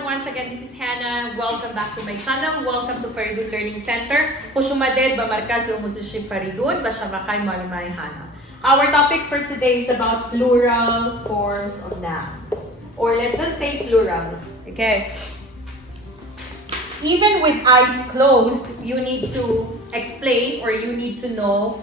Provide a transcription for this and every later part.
Once again, this is Hannah. Welcome back to my channel. Welcome to Faridun Learning Center. Kushumaded ba Markazi Faridun ba Shabakay Muallimai Ҳанна. Our topic for today is about plural forms of noun. Or let's just say plurals. Okay? Even with eyes closed, you need to explain or you need to know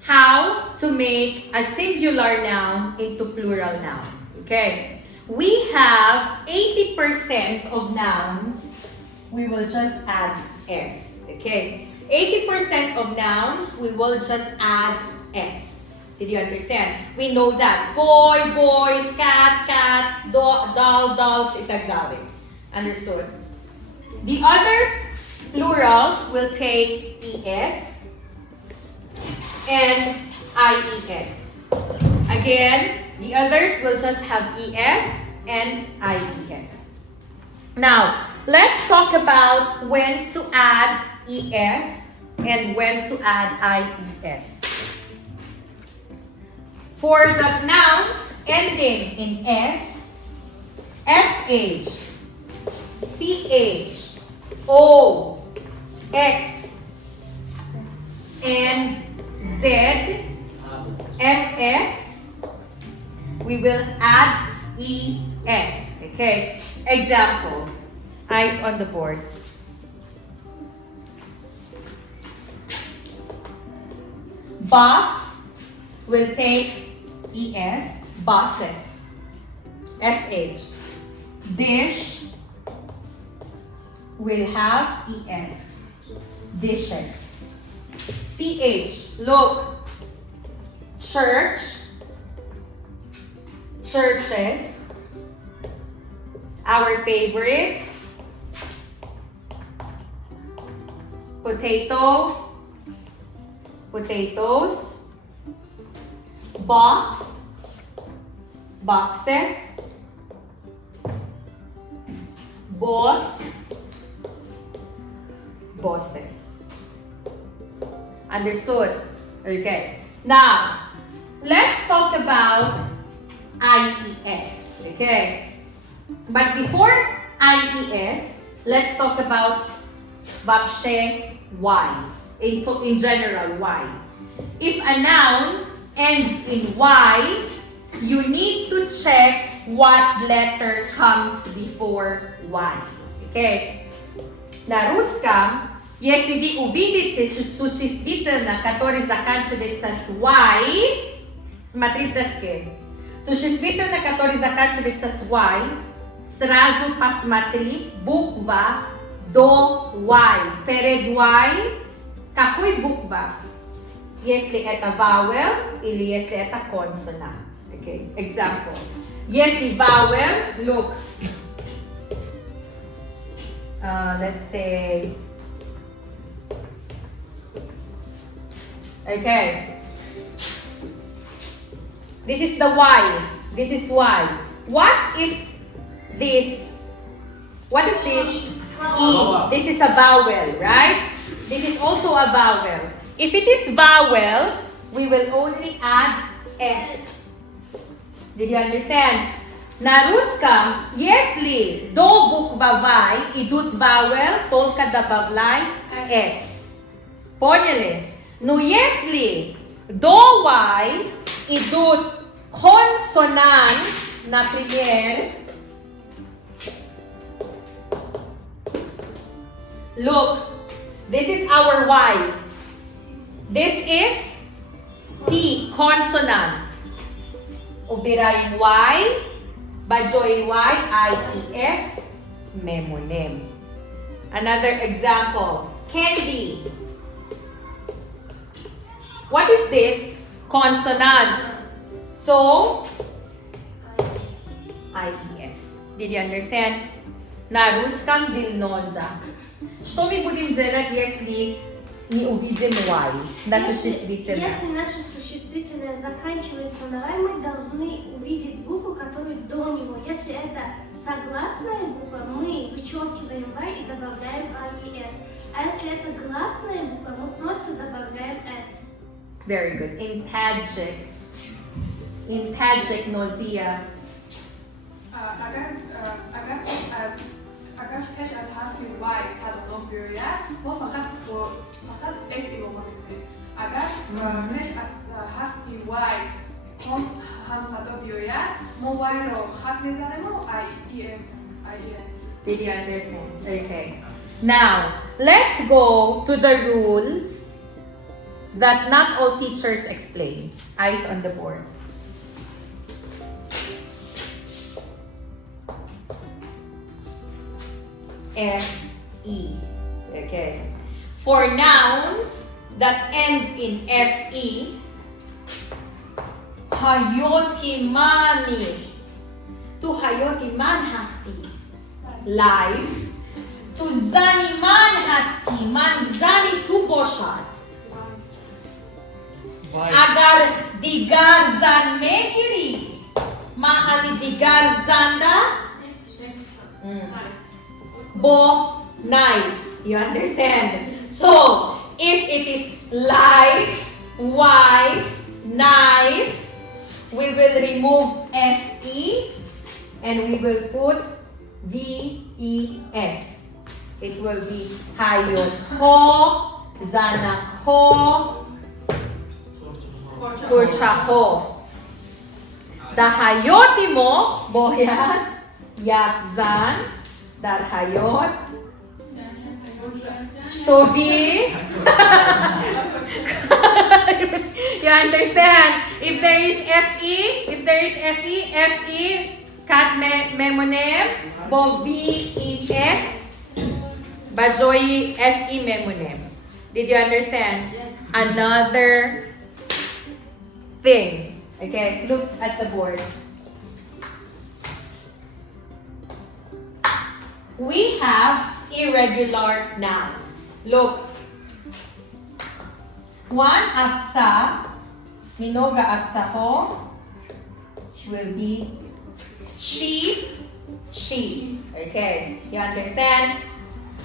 how to make a singular noun into plural noun. Okay? We have 80% of nouns, we will just add S, okay? 80% of nouns, we will just add S. Did you understand? We know that. Boy, boys, cat, cats, doll, dolls, itagdawi. Understood? The other plurals will take ES and IES. Again, the others will just have ES and IES. Now, let's talk about when to add ES and when to add IES. For the nouns ending in S, SH, CH, O, X, and Z, SS, we will add ES. Okay? Example. Eyes on the board. Boss will take ES. Bosses. SH. Dish will have ES. Dishes. CH. Look. Church. Churches, our favorite, potato, potatoes, box, boxes, boss, bosses. Understood? Okay. Now, let's talk about IES, okay? But before IES, let's talk about вообще why. In general, why. If a noun ends in Y, you need to check what letter comes before Y. Okay? На русском, если вы увидите существительное, которое заканчивается с Y, смотри в доске. Существительное, которое заканчивается с Y, сразу посмотри буква до Y. Перед Y, какой буква? Если это vowel или если это consonant. Okay, example. Если vowel, look. Let's say. Okay. This is the Y. This is Y. What is this? What is this? E. This is a vowel, right? This is also a vowel. If it is vowel, we will only add S. Did you understand? На русском, если до буква Y идут vowel, только добавляй S. Поняли? Но если до Y идут consonant, например, look, this is our Y. This is T, consonant. Ubirain Y, Bajoy Y, IES, Memonym. Another example, candy. What is this? Consonant. So, IES. Did you understand? На русском дильноза. Что мы будем делать, если не увидим y на существительное. Если наше существительное заканчивается на y, мы должны увидеть букву, которую до него. Если это согласная буква, мы вычеркиваем y и добавляем ies. А если это гласная буква, мы просто добавляем s. Very good. In Tajik, Nozia. अगर h as harf y साथ दो period वो फकत s की होगा मिलते हैं अगर h as harf y हम साथ दो period वो y रो harf में जाने वो ies. Did you understand? Okay. Now, let's go to the rules that not all teachers explain. Eyes on the board. F-E. Okay. For nouns that ends in F-E, hayotimani. To hayotiman hasti. Life. To zaniman hasti. Man zani tu boshad. Agar digar zan megiri. Mahani digar zanda. Bo knife. You understand? So, if it is life, wife, knife, we will remove F-E and we will put V-E-S. It will be hayot ho, zanak ho, kurcha ho. The hayoti mo, boyat, yatzan, dar hayot, Tobi. You understand? If there is FE, kat memonem, bo VES, bajoy FE memonem. Did you understand? Yes. Another thing. Okay, look at the board. We have irregular nouns. Look. One afsa, minoga afsaho, will be sheep, sheep. Okay, you understand?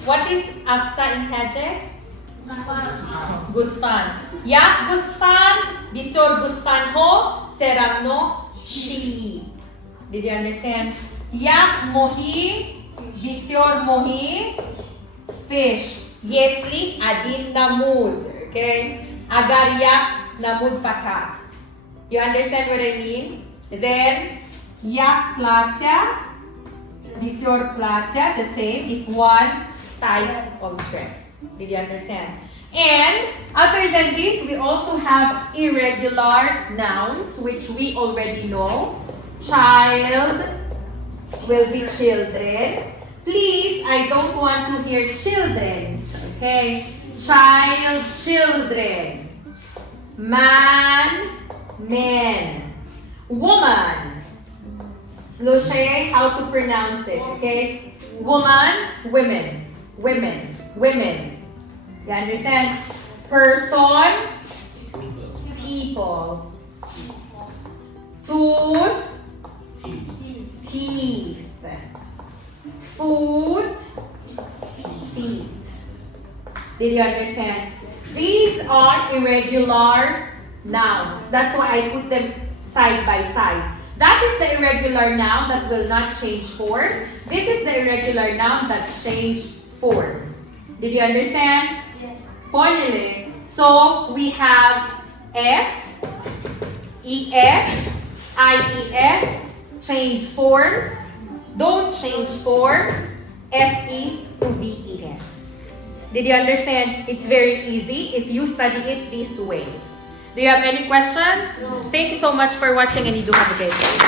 What is afsa in Tajik? Gusfan. Yak gusfan, bisor gusfan ho, seramno, sheep. Did you understand? Yak mohi, bisor mohi, fish. Yesli adin namud. Okay? Agar yak namud fakat. You understand what I mean? Then yak platya, bisor platya, the same if one type of dress. Did you understand? And other than this, we also have irregular nouns, which we already know. Child will be children. Please, I don't want to hear children's, okay? Child, children. Man, men. Woman. Slushey, how to pronounce it, okay? Woman, women. Women, women. You understand? Person, people. Tooth, teeth. Food, feet. Did you understand? These are irregular nouns. That's why I put them side by side. That is the irregular noun that will not change form. This is the irregular noun that changed form. Did you understand? Yes. Ponile. So we have S, ES, IES, change forms. Don't change forms, FE to VES. Did you understand? It's very easy if you study it this way. Do you have any questions? No. Thank you so much for watching and you do have a great day.